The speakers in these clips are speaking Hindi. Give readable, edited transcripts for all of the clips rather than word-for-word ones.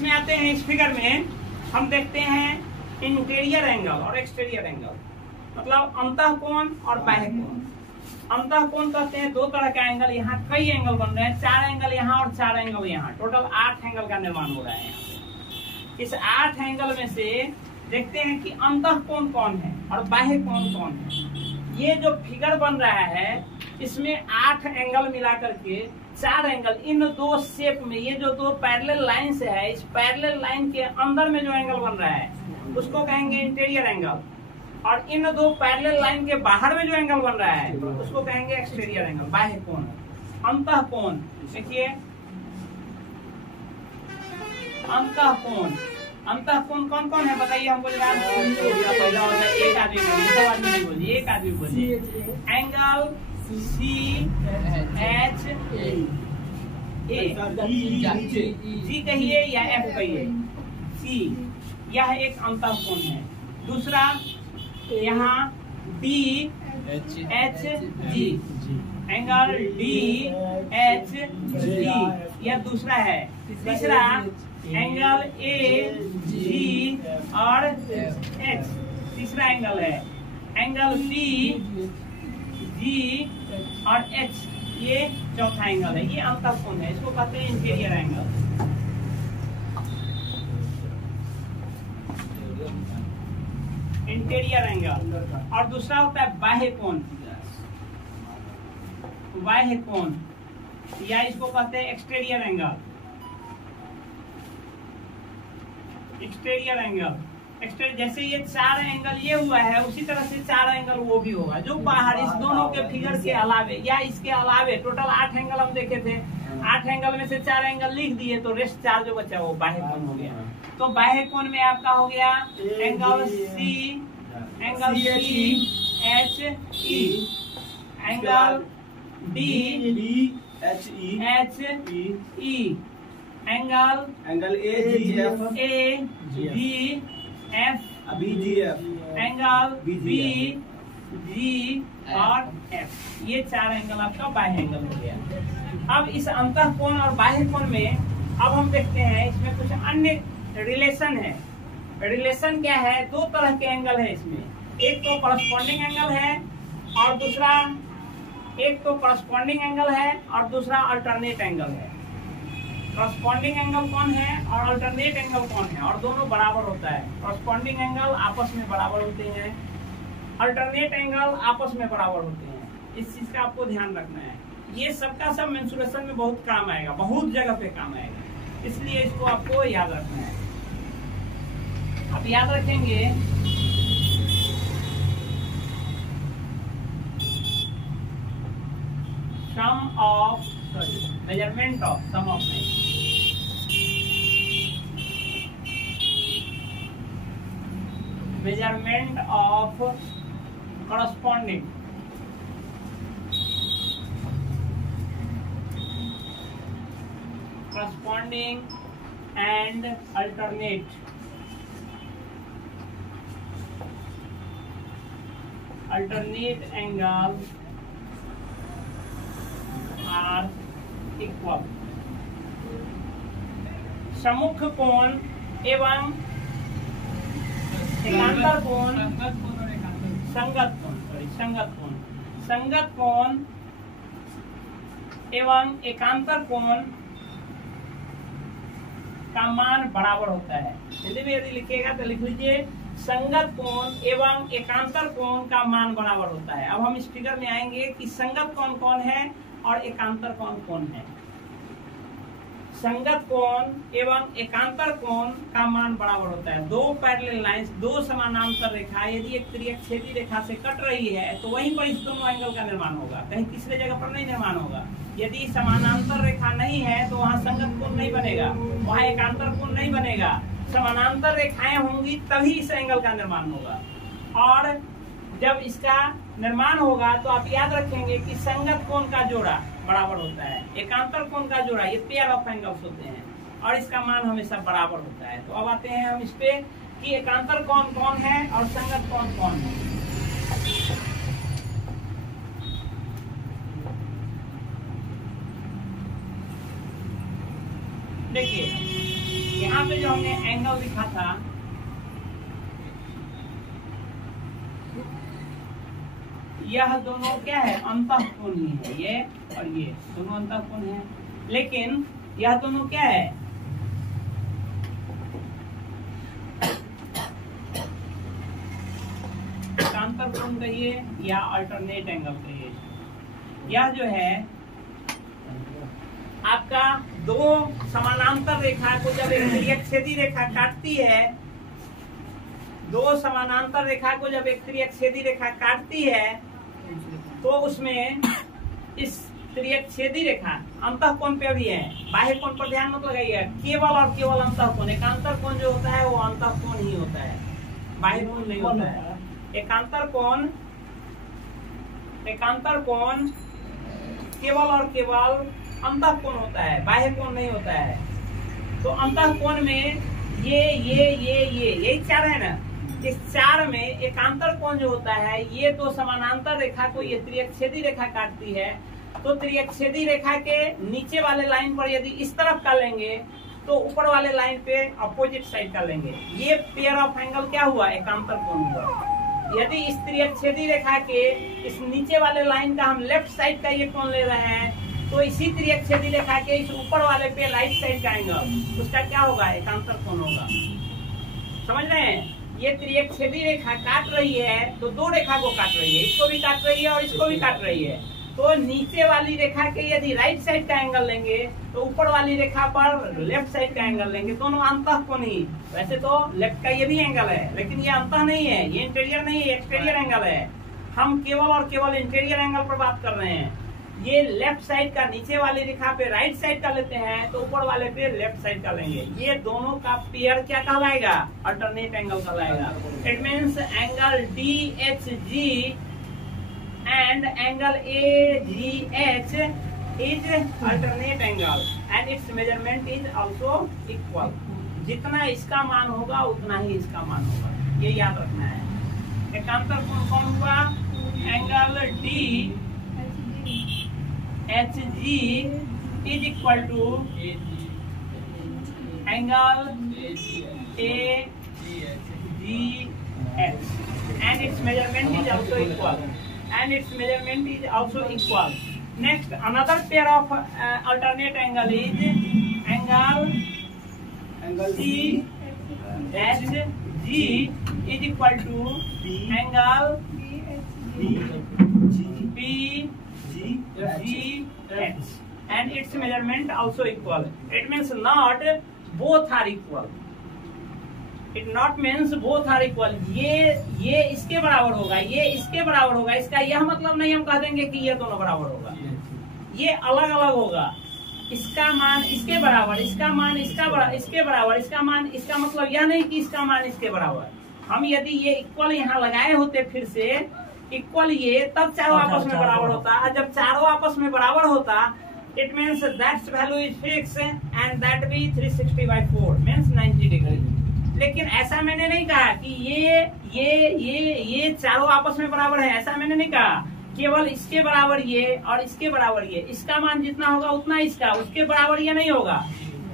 इसमें आते हैं, इस फिगर में हम देखते हैं इंटीरियर एंगल और एक्सटीरियर एंगल, मतलब अंतः कोण और बाह्य कोण। अंतः कोण कहते हैं दो तरह का एंगल, यहाँ कई एंगल बन रहे हैं, 4 एंगल यहाँ और 4 एंगल यहाँ, टोटल 8 एंगल का निर्माण हो रहा है यहाँ। इस 8 एंगल में से देखते हैं कि अंतः कोण कौन है और बाह्य कोण कौन है। ये जो फिगर बन रहा है इसमें 8 एंगल मिला करके 4 एंगल, इन दो शेप में ये जो दो पैरेलल लाइन से है, इस पैरेलल लाइन के अंदर में जो एंगल बन रहा है उसको कहेंगे इंटीरियर एंगल, और इन दो पैरेलल लाइन के बाहर में जो एंगल बन रहा है उसको कहेंगे एक्सटीरियर एंगल, बाह्य कोण। अंतः कोण देखिए, अंतः कोण, अंतः कोण कौन कौन है बताइए हमको जरा। पहला होता है, एक आदमी बोलिए, सब आदमी नहीं बोलिए, एक आदमी बोलिए। एंगल सी एच ए, जी कहिए या एफ कहिए, सी, यह एक अंतः कोण है। दूसरा यहाँ D H G, angle D H G, यह दूसरा है। तीसरा एंगल ए जी और एच, तीसरा एंगल है। एंगल बी जी और एच, ये चौथा एंगल है। ये अंतः कोण है, इसको कहते हैं इंटीरियर एंगल। Interior angle. और दूसरा होता है बाह्य कोण, बाह्य कोण, या इसको कहते हैं exterior angle. Exterior angle, exterior, जैसे ये 4 एंगल ये हुआ है उसी तरह से 4 एंगल वो भी होगा जो बाहर, इस दोनों के फिगर के अलावे या इसके अलावे टोटल 8 एंगल हम देखे थे। 8 एंगल में से 4 एंगल लिख दिए तो रेस्ट 4 जो बचा वो बाह्य कोण हो गया। तो बाह्य कोण में आपका हो गया angle C, angle C H E, angle D H E, angle A G F, angle B G और एफ, ये 4 एंगल आपका बाह्य एंगल हो गया। अब इस अंतः कोण और बाह्य कोण में अब हम देखते हैं इसमें कुछ अन्य रिलेशन है। रिलेशन क्या है, 2 तरह के एंगल है इसमें, एक तो करस्पॉन्डिंग एंगल है और दूसरा, एक तो करस्पॉन्डिंग एंगल है और दूसरा अल्टरनेट एंगल है। करस्पॉन्डिंग एंगल कौन है और अल्टरनेट एंगल कौन है, और दोनों बराबर होता है। करस्पॉन्डिंग एंगल आपस में बराबर होते हैं, अल्टरनेट एंगल आपस में बराबर होते हैं। इस चीज का आपको ध्यान रखना है। ये सबका सब मेंसुरेशन में बहुत काम आएगा, बहुत जगह पे काम आएगा, इसलिए इसको आपको याद रखना है। आप याद रखेंगे sum of, measurement of, sum of नहीं, measurement of corresponding, corresponding and alternate, alternate angle are equal। सम्मुख कोण एवं एकांतर कोण, संगत कोण, संगत कोण एवं एकांतर कोण का मान बराबर होता है। हिंदी में यदि लिखिएगा तो लिख लीजिए संगत कोण एवं एकांतर कोण का मान बराबर होता है। अब हम इस फिगर में आएंगे कि संगत कोण कौन है और एकांतर कोण कौन है। संगत कोण एवं एकांतर कोण का मान बराबर होता है। 2 पैरेलल लाइंस, 2 समानांतर रेखा यदि एक त्रिअक्षेदी रेखा से कट रही है तो वहीं पर इस दोनों एंगल का निर्माण होगा, कहीं तीसरे जगह पर नहीं निर्माण होगा। यदि समानांतर रेखा नहीं है तो वहाँ संगत कोण नहीं बनेगा, वहाँ एकांतर कोण नहीं बनेगा। समानांतर रेखाएं होंगी तभी इस एंगल का निर्माण होगा, और जब इसका निर्माण होगा तो आप याद रखेंगे कि संगत कोण का जोड़ा बराबर होता है, एकांतर कोण का जोड़ा, ये पेयर ऑफ एंगल्स होते हैं और इसका मान हमेशा बराबर होता है। तो अब आते हैं हम इस पे कि एकांतर कोण कौन है और संगत कोण कौन है। देखिए यहाँ पे जो हमने एंगल लिखा था, यह दोनों क्या है, अंतःकोण ही है, ये और ये दोनों अंतःकोण है। लेकिन यह दोनों क्या है, एकांतरकोण कहिए या अल्टरनेट एंगल कहिए। यह जो है आपका दो समानांतर रेखा को जब एक त्रिअक्षेदी रेखा काटती है, दो समानांतर रेखा को जब एक त्रिअक्षेदी रेखा काटती है, तो उसमें इस त्रिअक्षेदी रेखा अंतःकोण पे भी है, बाह्य कोण पर ध्यान मत लगाइए, केवल और केवल अंतःकोण। एकांतरकोण जो होता है वो अंतःकोण ही होता है, बाह्य कोण नहीं होता है। एकांतरकोण केवल और केवल अंतःकोण होता है, बाह्य कोण नहीं होता है। तो अंतःकोण में ये यही चार है ना, इस चार में एकांतर कोण जो होता है, ये दो समानांतर रेखा को ये त्रिअक्षेदी रेखा काटती है। तो त्रिअक्षेदी रेखा के नीचे वाले लाइन पर यदि इस तरफ का लेंगे तो ऊपर वाले लाइन पे अपोजिट साइड का लेंगे, ये पेयर ऑफ एंगल क्या हुआ, एकांतर कोण हुआ। यदि इस त्रिअक्षेदी रेखा के इस नीचे वाले लाइन का हम लेफ्ट साइड का ये कोण ले रहे हैं, तो इसी त्रिअक्षेदी रेखा के इस ऊपर वाले पे राइट साइड का एंगल, उसका क्या होगा, एकांतर कोण होगा। समझ रहे हैं, ये त्रिअक्षेदी रेखा काट रही है तो दो रेखा को काट रही है, इसको भी काट रही है और इसको भी काट रही है। तो नीचे वाली रेखा के यदि राइट साइड का एंगल लेंगे तो ऊपर वाली रेखा पर लेफ्ट साइड का एंगल लेंगे, दोनों अंतःकोण ही। वैसे तो लेफ्ट का ये भी एंगल है, लेकिन ये अंतः नहीं है, ये इंटीरियर नहीं है, एक्सटीरियर एंगल है। हम केवल और केवल इंटीरियर एंगल पर बात कर रहे हैं। ये लेफ्ट साइड का नीचे वाली रेखा पे राइट साइड का लेते हैं तो ऊपर वाले पे लेफ्ट साइड का लेंगे, ये दोनों का पेयर क्या कहलाएगा, अल्टरनेट एंगल कहलाएगा। It means angle DHG and angle AGH is alternate angle and its measurement is also equal। जितना इसका मान होगा उतना ही इसका मान होगा, ये याद रखना है। एकांतर कोण कौन हुआ, angle DHG is equal to angle AGH and its measurement is also equal। Next, another pair of alternate angle is angle CHG is equal to angle BGH and its measurement also equal। It means not both are equal। It not means both are equal। ये इसके बराबर होगा, ये इसके बराबर होगा, इसका यह मतलब नहीं हम कह देंगे कि ये दोनों बराबर होगा, ये अलग अलग होगा। इसका मान इसके बराबर, इसका मान इसके बराबर, इसका मान इसका मतलब यह नहीं कि इसका मान इसके बराबर। हम यदि ये इक्वल यहाँ लगाए होते फिर से इक्वल ये, तब चारों आपस में बराबर होता। जब चारों आपस में बराबर होता, it means that's value is fix and that be 360/4 means 90 degree. लेकिन ऐसा मैंने नहीं कहा कि ये चारों आपस में बराबर है, ऐसा मैंने नहीं कहा। केवल इसके बराबर ये और इसके बराबर ये, इसका मान जितना होगा उतना इसका, उसके बराबर ये नहीं होगा।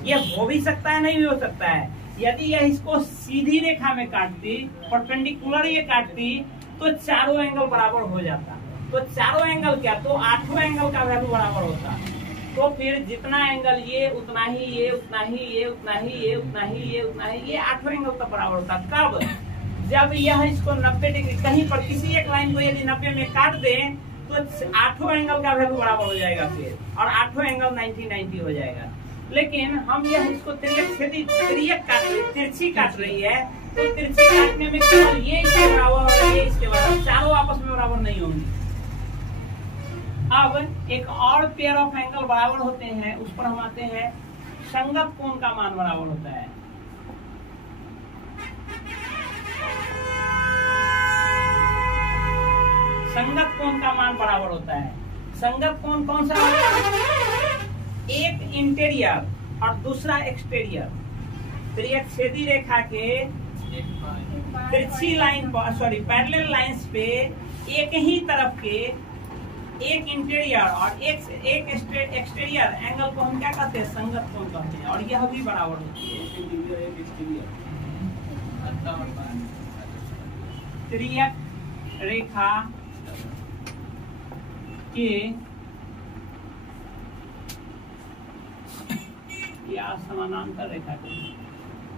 ये हो भी सकता है, नहीं भी हो सकता है। यदि यह इसको सीधी रेखा में काटती, परपेंडिकुलर ये काटती, तो चारों एंगल बराबर हो जाता। तो चारों एंगल क्या, तो आठों एंगल का वैल्यू बराबर होता। तो फिर जितना एंगल ये उतना ही ये, उतना ही ये, उतना ही ये, उतना ही ये, उतना ही ये, आठों एंगल तक बराबर होता। कब, जब यह इसको 90 डिग्री कहीं पर किसी एक लाइन को यदि 90 में काट दे तो आठों एंगल का वैल्यू बराबर हो जाएगा फिर, और आठों एंगल 90 हो जाएगा। लेकिन हम यह इसको तिरछी काट रही है, तो तिरछी काटने में केवल ये इसके बराबर और ये इसके बराबर, चारों आपस में बराबर नहीं होंगे। अब एक और पेयर ऑफ एंगल बराबर होते हैं, उस पर हम आते हैं। संगत कोण का मान बराबर होता है। संगत कोण का मान बराबर होता है। संगत कोण कौन सा होता है, एक इंटीरियर और दूसरा एक्सटीरियर। त्रिअक्षेदी रेखा के तिरछी लाइन पर, सॉरी पैरेलल लाइंस पे एक ही तरफ के एक इंटीरियर और एक एक्सटीरियर एंगल को हम क्या कहते हैं, संगत कोण कहते हैं। और यह भी बराबर होती है। त्रियक रेखा के या समानांतर रेखा के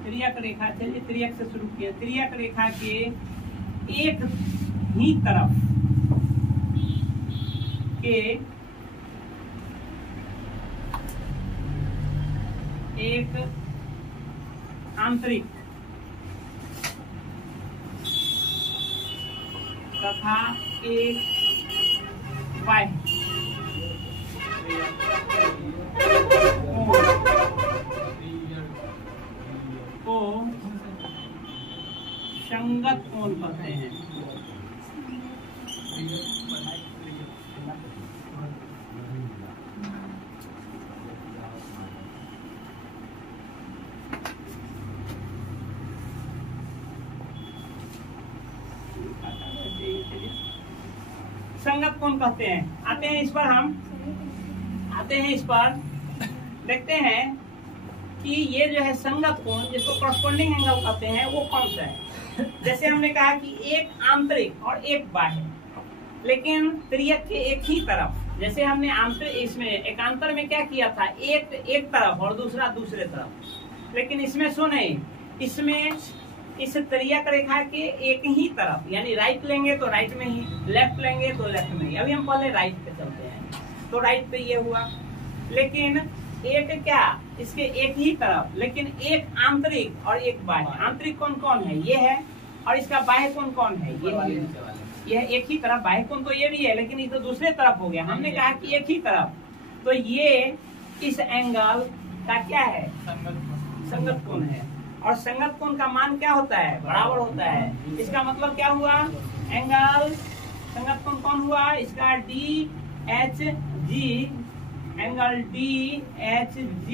त्रियक रेखा, चलिए त्रियक से शुरू किया। त्रियक रेखा के एक ही तरफ के एक आंतरिक तथा एक बाह्य को संगत कोण कहते हैं। संगत कोण कहते हैं। आते हैं इस पर देखते हैं कि ये जो है संगत कोण, जिसको करस्पॉन्डिंग एंगल कहते हैं, वो कौन सा है। जैसे हमने कहा कि एक आंतरिक और एक बाह्य, लेकिन त्रियक के एक ही तरफ, जैसे हमने आंतरिक इसमें एकांतर में क्या किया था, एक तरफ और दूसरा दूसरे तरफ, लेकिन इसमें सुने, इसमें इस त्रियक रेखा के एक ही तरफ, यानी राइट लेंगे तो राइट में ही, लेफ्ट लेंगे तो लेफ्ट में ही। अभी हम पहले राइट पे चलते हैं, तो राइट पे ये हुआ, लेकिन एक क्या, इसके एक ही तरफ, लेकिन एक आंतरिक और एक बाह्य। आंतरिक कौन कौन है, ये है, और इसका बाह्य कौन कौन है, ये एक ही तरफ। बाह्य कौन तो ये भी है, लेकिन ये तो दूसरे तरफ हो गया। हमने कहा कि एक ही तरफ, तो ये इस एंगल का क्या है, संगत कोण है। और संगत कोण का मान क्या होता है, बराबर होता है। इसका मतलब क्या हुआ, एंगल संगत कोण कौन हुआ, इसका DHG, एंगल DHG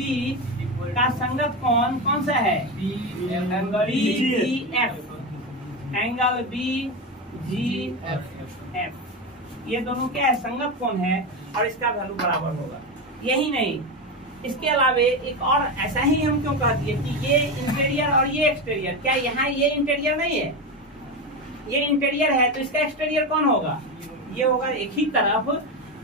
का संगत कोण कौन सा है, एंगल BGF, एंगल BGF। ये दोनों क्या है, संगत कोण है, और इसका वैल्यू बराबर होगा। यही नहीं, इसके अलावा एक और ऐसा ही हम क्यों कह दिए कि ये इंटीरियर और ये एक्सटीरियर, क्या यहाँ ये इंटीरियर नहीं है, ये इंटीरियर है, तो इसका एक्सटीरियर कौन होगा, ये होगा एक ही तरफ।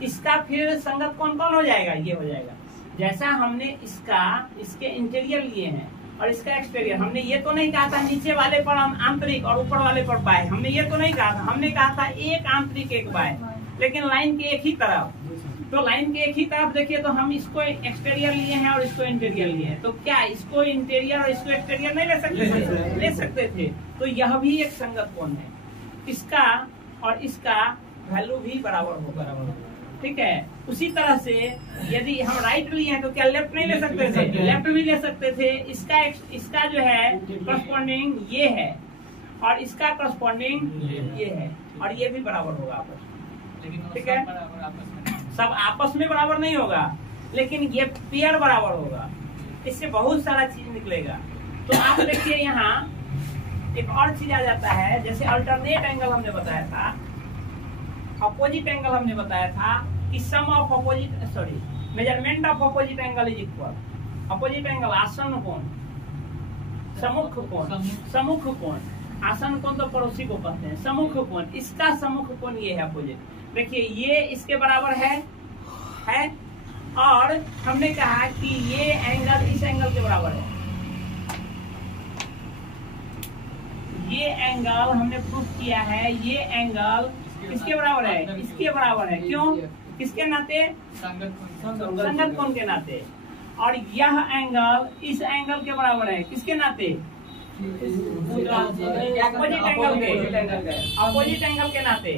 इसका फिर संगत कौन कौन हो जाएगा, ये हो जाएगा। जैसा हमने इसके इंटीरियर लिए हैं और इसका एक्सटीरियर, हमने ये तो नहीं कहा था नीचे वाले पर आंतरिक और ऊपर वाले पर बाह्य, हमने ये तो नहीं कहा था। हमने कहा था एक आंतरिक एक बाह्य, लेकिन लाइन के एक ही तरफ। तो लाइन के एक ही तरफ देखिए, तो हम इसको एक्सटीरियर लिए हैं और इसको इंटीरियर लिए हैं, तो क्या इसको इंटीरियर और इसको एक्सटीरियर नहीं ले सकते थे, ले सकते थे। तो यह भी एक संगत कोण है, इसका और इसका वैल्यू भी बराबर होगा, ठीक है। उसी तरह से यदि हम राइट लिए हैं तो क्या लेफ्ट नहीं ले सकते थे, लेफ्ट भी ले सकते थे। इसका जो है करस्पॉन्डिंग ये है, और इसका करस्पॉन्डिंग ये है, और ये भी बराबर होगा आपस में, ठीक है। सब आपस में बराबर नहीं होगा, लेकिन ये पेयर बराबर होगा। इससे बहुत सारा चीज निकलेगा। तो आप देखिए यहाँ एक और चीज आ जाता है, जैसे अल्टरनेट एंगल हमने बताया था, अपोजिट एंगल हमने बताया था कि sum of opposite, measurement of opposite angle is equal. Opposite angle आसन कोण, सम्मुख कोण, सम्मुख कोण, आसन कोण तो पड़ोसी को कहते हैं, सम्मुख कोण, इसका सम्मुख कोण ये है अपोजिट। देखिए ये इसके बराबर है, और हमने कहा कि ये एंगल इस एंगल के बराबर है। ये एंगल हमने प्रूफ किया है, ये एंगल किसके बराबर है, इसके बराबर है। क्यों, किसके नाते, संगत कोण के नाते। और यह एंगल इस एंगल के बराबर है, किसके नाते, अपोजिट एंगल के नाते।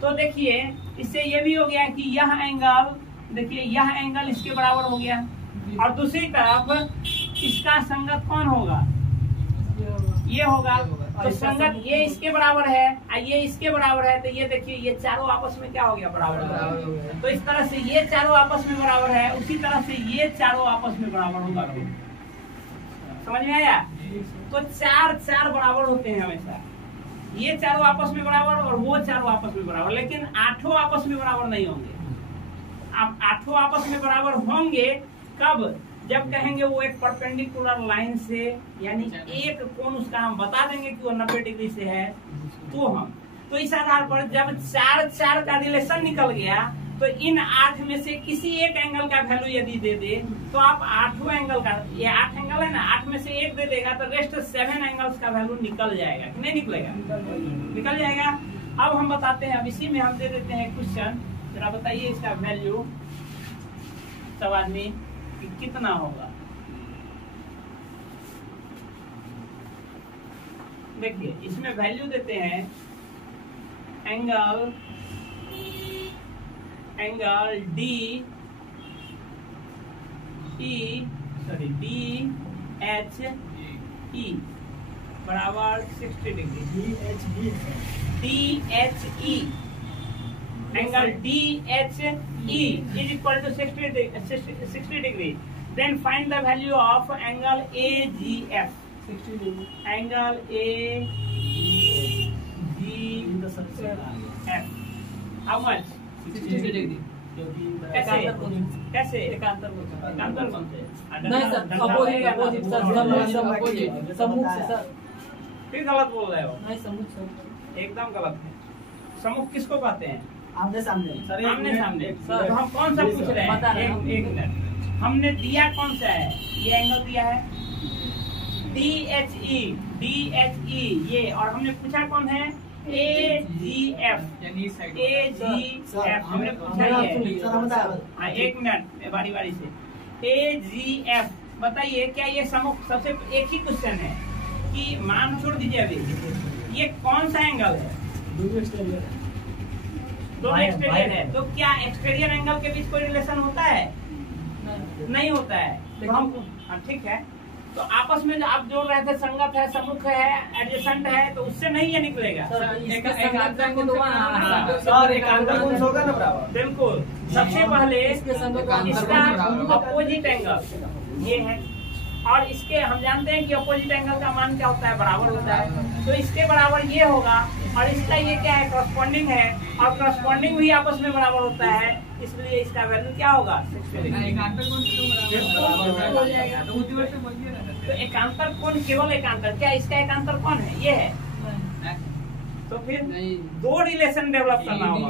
तो देखिए इससे ये भी हो गया कि यह एंगल, देखिए यह एंगल इसके बराबर हो गया, और दूसरी तरफ इसका संगत कौन होगा, ये होगा। तो संगत ये इसके बराबर है और ये इसके बराबर है, तो ये देखिए ये चारों आपस में क्या हो गया, बराबर। तो इस तरह से ये चारों आपस में बराबर है, उसी तरह से ये चारों आपस में बराबर होगा। समझ में आया। तो चार बराबर होते हैं हमेशा, ये चारों आपस में बराबर और वो चारों आपस में बराबर, लेकिन आठों आपस में बराबर नहीं होंगे। आप आठों आपस में बराबर होंगे कब, जब कहेंगे वो एक परपेंडिकुलर लाइन से, यानी एक कोण उसका हम बता देंगे कि वो 90 डिग्री से है, तो इस आधार पर जब 4 का रिलेशन निकल गया तो इन 8 में से किसी एक एंगल का वैल्यू यदि दे दे तो आप 8वां एंगल का, ये 8 एंगल है ना, 8 में से एक दे देगा तो रेस्ट 7 एंगल्स का वैल्यू निकल जाएगा कि नहीं निकलेगा? निकल जाएगा। अब हम बताते हैं, अब इसी में हम दे देते हैं क्वेश्चन। जरा बताइए इसका वैल्यू सब आदमी कि कितना होगा। देखिए इसमें वैल्यू देते हैं एंगल डी एच ई बराबर 60 degree. DHE angle DHE is equal to 60 degree. Then find the value of angle AGF. 60 degree. Angle AGF. How much? 60 degree. कैसे एकांतर कौन से? नहीं सर, अपोजिट सर, सम्मुख से सर। फिर गलत बोल रहे हो। नहीं सम्मुख सर, एकदम गलत है। सम्मुख किसको कहते हैं? आमने सामने। आमने सामने। तो हम कौन सा पूछ रहे हैं? एक मिनट, हमने दिया कौन सा है? ये एंगल दिया है DHE ये, और हमने पूछा कौन है? AGF हमने पूछा है। एक मिनट बारी बारी से। AGF बताइए, क्या ये सम्मुख? सबसे एक ही क्वेश्चन है कि मान छोड़ दीजिए अभी, ये कौन सा एंगल है? दोनों एक्सटीरियर है। तो क्या एक्सटीरियर एंगल के बीच कोई रिलेशन होता है? नहीं होता है। तो हम ठीक है, तो आपस में आप जोड़ रहे थे, संगत है, सम्मुख है, एडजेसेंट है, तो उससे नहीं ये निकलेगा। बिल्कुल। सबसे पहले इसका अपोजिट एंगल ये है, और इसके हम जानते हैं कि अपोजिट एंगल का मान क्या होता है? बराबर होता है। तो इसके बराबर ये होगा, और इसका ये क्या है? करस्पॉन्डिंग है, और करस्पॉन्डिंग भी आपस में बराबर होता है, इसलिए इसका वैल्यू क्या होगा? 60 डिग्री। तो एकांतर कोण, केवल एकांतर, क्या इसका एकांतर कौन है? ये है। तो फिर दो रिलेशन डेवलप करना होगा।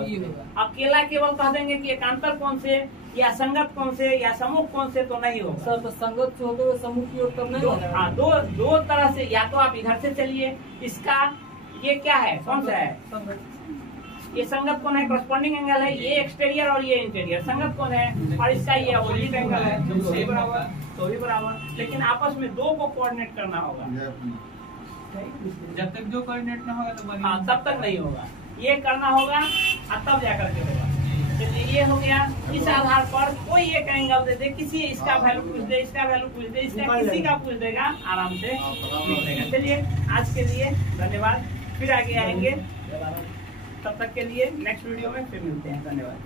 अकेला केवल कह देंगे कि एकांतर कौन से, या संगत कौन से, या सम्मुख कौन से, तो नहीं होगा सर। तो संगत से होते हुए सम्मुख की ओर तब नहीं होगा। हाँ, दो तरह से, या तो आप इधर से चलिए, इसका ये क्या है? कौन सा है? ये संगत कौन है? करस्पॉन्डिंग एंगल है। ये एक्सटीरियर और ये इंटीरियर। संगत कौन है? और इसका ये अपोजिट एंगल है। तो भी बराबर, लेकिन आपस में दो को कोऑर्डिनेट करना होगा। जब तक जो कोऑर्डिनेट ना होगा तो हाँ, तब तक नहीं होगा। ये करना होगा और तब जाकर के होगा। चलिए ये हो गया। इस आधार पर कोई एक एंगल दे दे, किसी इसका वैल्यू पूछ दे, इसका वैल्यू पूछ दे, इसका किसी का पूछ देगा, आराम से लिख देगा। चलिए आज के लिए धन्यवाद, फिर आगे आएंगे। तब तक के लिए नेक्स्ट वीडियो में फिर मिलते हैं। धन्यवाद।